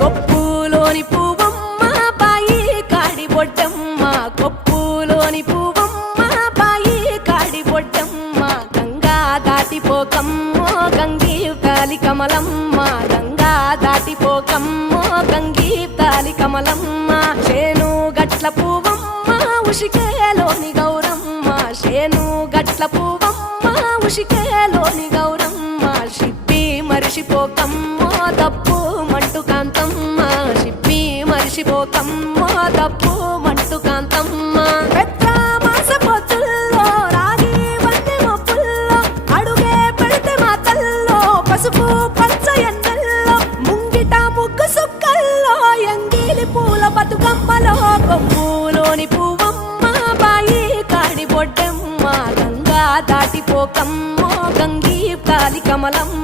కొప్పులోని పువ్వమ్మ బాయి కాడి బొడ్డమ్మ కొప్పులోని పువ్వమ్మ బాయి కాడి బొడ్డమ్మ గంగా దాటిపోకమ్మో గంగీ తాలి కమలమ్మ గంగా దాటిపోకమ్మో గంగీ తాలి కమలమ్మ చేను గట్ల పువ్వమ్మ ఉషికేలోని గౌరమ్మ చేను గట్ల పువ్వమ్మ ఉషికేలోని గౌరమ్మ షిప్పి మరిషిపోకమ్మో తప్పు మంటు కాంతమ్మ షిప్పి మరిషిపోకమ్మో తప్పు మంటు కాంతమ్మ పెద్ద మాస పొత్తుల్లో రాగి వంటి మొప్పుల్లో అడుగే పెడితే మా తల్లో పసుపు పచ్చ ఎన్నెల్లో ముంగిట ముగ్గు సుక్కల్లో ఎంగిలి పూల బతుకమ్మలో కొమ్ములోని పువ్వమ్మ బాయి కాడి బొడ్డమ్మ గంగా దాటిపోకమ్మో గంగీ తాలి కమలమ్మ